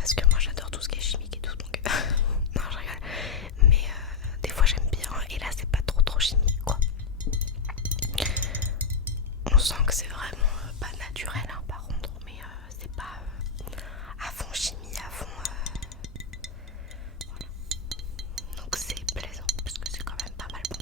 parce que moi j'adore tout ce qui est chimique et tout, donc non, je rigole. Mais des fois j'aime bien, et là c'est pas trop chimique quoi. On sent que c'est vraiment pas naturel hein, par contre, mais c'est pas à fond chimie, à fond. Voilà. Donc c'est plaisant parce que c'est quand même pas mal bon.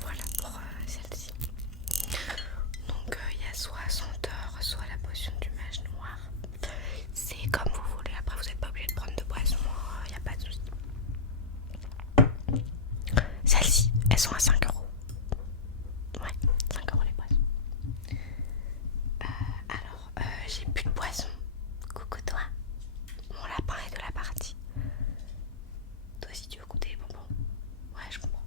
Voilà pour celle-ci. Donc il y a soit senteur, soit la potion du mage noir. C'est comme vous voulez. Après vous n'êtes pas obligé de prendre de boisson, il n'y a pas de souci. Celles-ci, elles sont à 5 €. Ouais, 5 € les boissons. Alors, j'ai plus de boisson. Coucou toi. Mon lapin est de la partie. Toi aussi tu veux goûter les bonbons? Ouais, je comprends.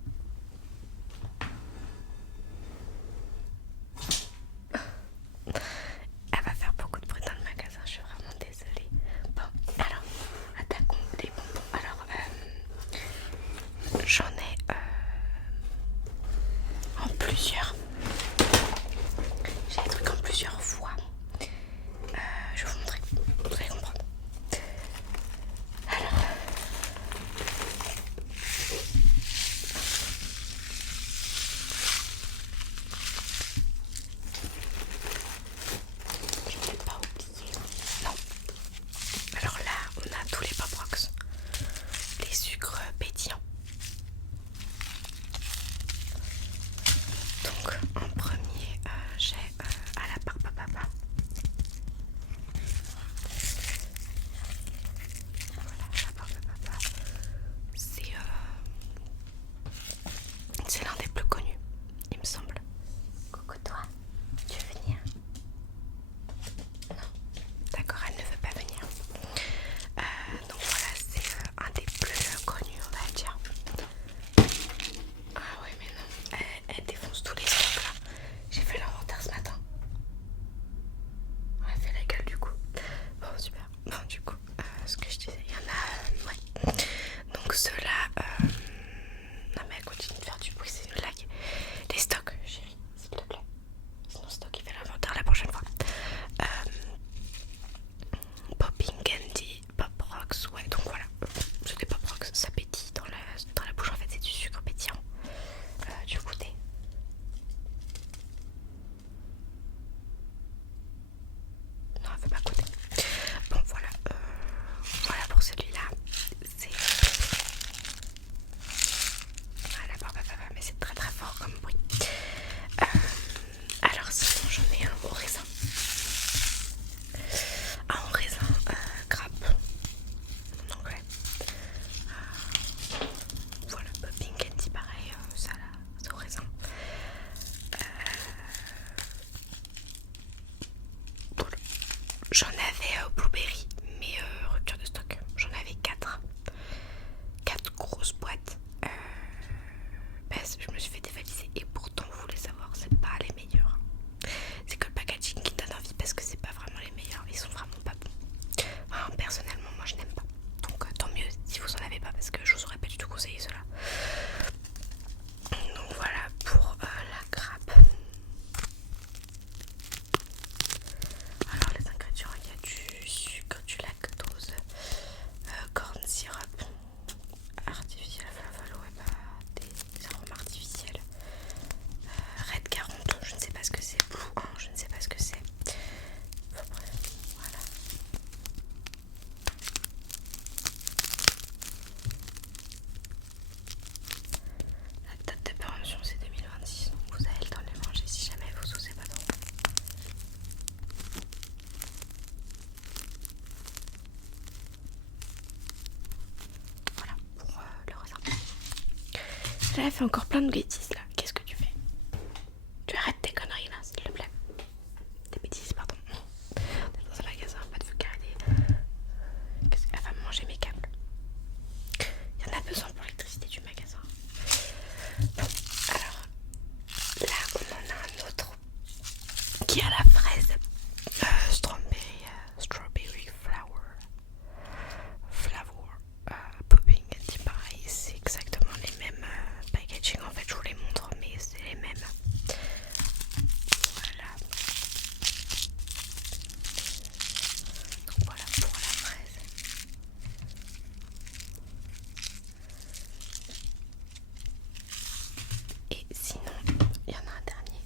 Elle va faire beaucoup de bruit dans le magasin, je suis vraiment désolée. Bon, alors, attaquons les bonbons. Alors, j'en ai en plusieurs. J'ai des trucs en plusieurs fois. Je vais vous montrer, vous allez comprendre. Alors, je ne vais pas oublier. Non. Alors là, on a tous les Pop Rocks, les sucres pétillants. Donc en premier, j'ai à la barbe à papa. Voilà, la barbe à papa. C'est l'un des plus connus, il me semble. Coucou toi, tu veux venir? Non, d'accord, elle ne veut pas venir. Donc voilà, c'est un des plus connus, on va dire. Ah ouais, mais non, elle défonce tous les stocks là. J'ai fait l'inventaire ce matin. On a fait la gueule du coup. Bon, super. Bon, du coup, ce que je disais, il y en a. Ouais. Donc ceux-là. Non, mais elle continue de faire du bruit, c'est une blague. Les stocks, chérie, s'il te plaît. Sinon, stock, il fait l'inventaire la prochaine fois. Popping Candy, Pop Rocks, ouais, donc voilà. C'est des Pop Rocks, ça pétille dans la bouche, en fait, c'est du sucre pétillant. Du goûter. Non, elle veut pas goûter. Bon, voilà. Voilà pour celui-là. C'est. Ah, la barbe à papa, mais c'est très fort comme bruit. Alors, sinon, j'en ai un au raisin. Un au raisin grappe. En anglais. Voilà, Popping Candy, pareil, ça là, c'est au raisin. Voilà. J'en avais au blueberry, mais rupture de stock. J'en avais 4 grosses boîtes. Je me suis fait dévaliser, et pourtant vous voulez savoir, c'est pas les meilleurs. C'est que le packaging qui donne envie, parce que c'est pas vraiment les meilleurs, ils sont vraiment pas bons. Enfin, personnellement moi je n'aime pas, donc tant mieux si vous en avez pas, parce que je vous aurais pas du tout conseillé cela. Donc voilà pour la grappe. Alors les ingrédients, il y a du sucre, du lactose, corn syrup artificiel, des arômes artificiels, Red 40, je ne sais pas ce que c'est, Blue 1, je ne sais pas ce que c'est. Enfin bref, voilà. La date de péremption c'est 2026, donc vous avez le temps de les manger si jamais vous osez pas trop. Voilà pour le raisin. Là elle fait encore plein de bêtises là, qu'est-ce que tu fais? Tu arrêtes tes conneries là s'il te plaît. Des bêtises, pardon. On est dans un magasin, pas de vulgarité. Qu'est-ce qu'elle va me manger mes câbles? Il y en a besoin pour l'électricité du magasin. Bon, alors qui a la fraise strawberry flower popping, dit pareil, c'est exactement les mêmes packaging. En fait je vous les montre mais c'est les mêmes. Voilà. Donc voilà pour la fraise. Et sinon il y en a un dernier.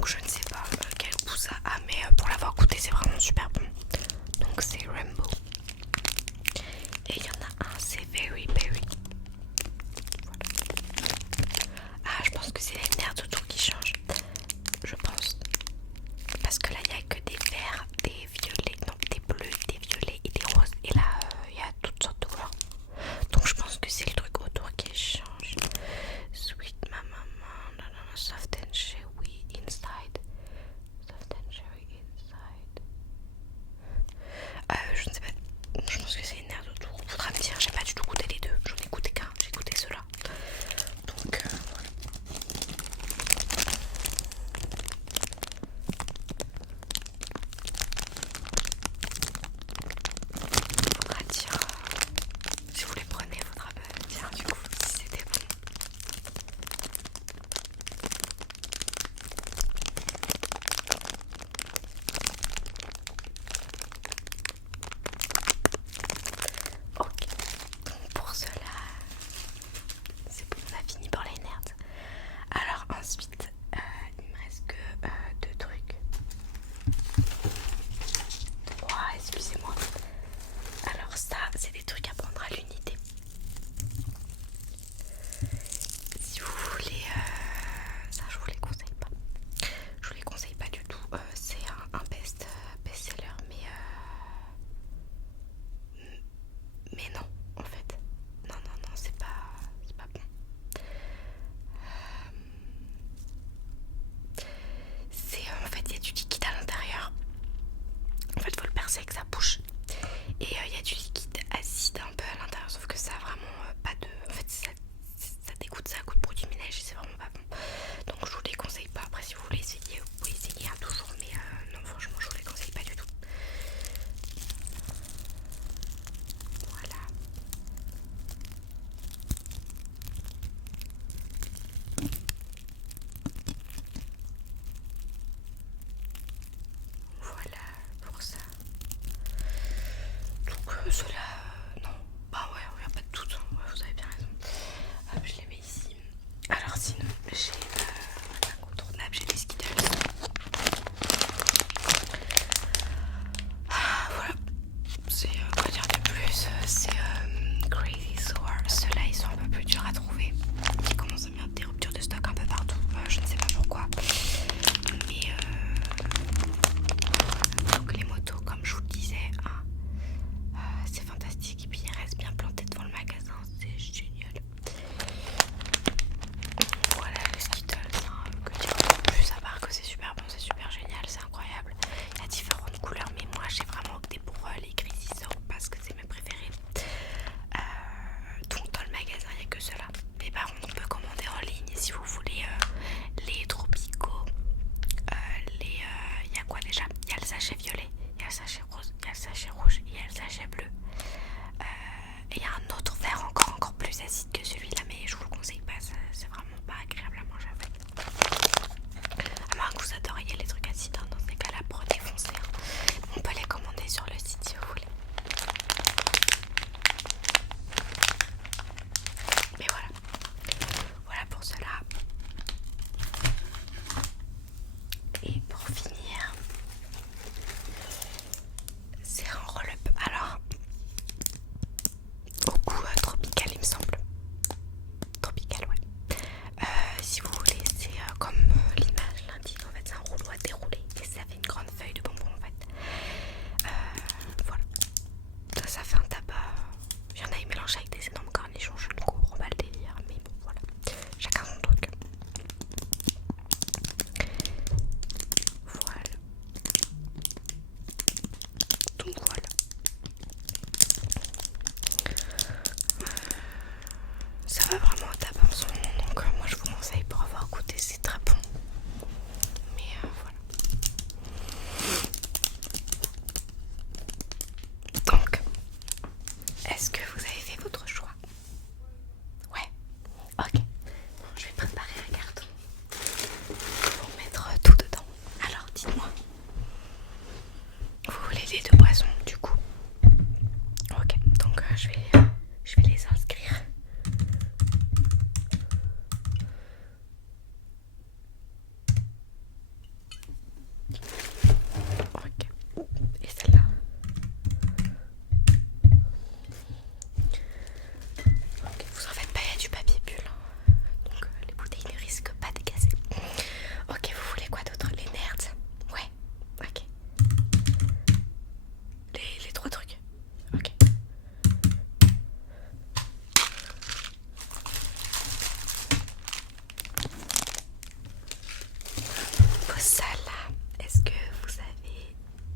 Donc je ne sais pas quel goût ça a, mais pour l'avoir goûté c'est vraiment super bon. Donc c'est Rainbow. Et il y en a un, c'est Very Berry. Voilà. Ah, je pense que c'est les nerfs autour qui changent. Je pense. Parce que là il n'y a que des verts, des violets, non des bleus, des violets et des roses. Et là il y a toutes sortes de couleurs. Donc je pense que c'est le truc autour qui change. Sweet mama, soft and chewy inside. Soft and chewy inside. Je ne sais pas. Je pense que c'est une nerf autour. Faudra me dire, j'ai pas du tout goûté les deux. J'en ai goûté qu'un, j'ai goûté ceux-là. Donc voilà. seul là. Est-ce que vous avez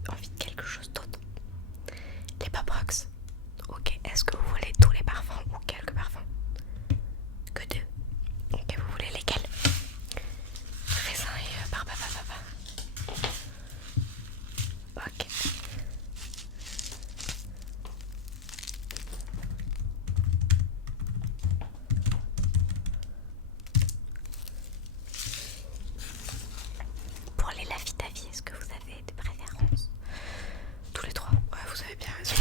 envie de quelque chose d'autre? Les Pop Rocks. Ok, est-ce que vous voulez tous les parfums ou quelques parfums? Que deux. Ok, vous voulez lesquels? Raisin et barbe à papa. Ok. Pour les Lafitavi, est-ce que vous avez des préférences? Tous les trois? Ouais, vous avez bien raison.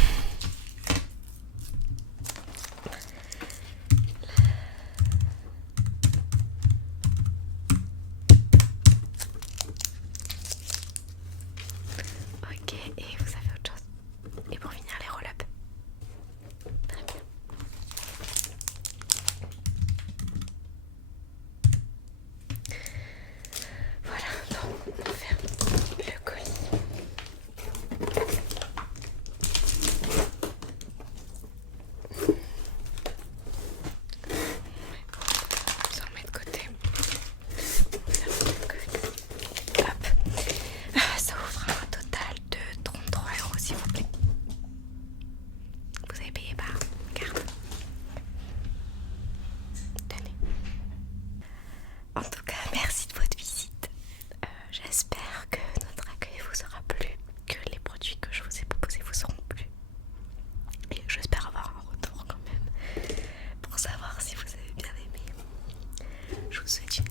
Ok, et vous avez autre chose? Et pour finir, les roll-up. Très bien. Voilà, donc on ferme le colis. Ça on met de côté. Hop. Ça vous fera un total de 33 € s'il vous plaît. Vous avez payé par carte. Tenez. En tout cas, merci de votre visite. J'espère que notre accueil vous aura plu, que les produits que je vous ai proposés vous auront plu. Et j'espère avoir un retour quand même pour savoir si vous avez bien aimé. Je vous souhaite une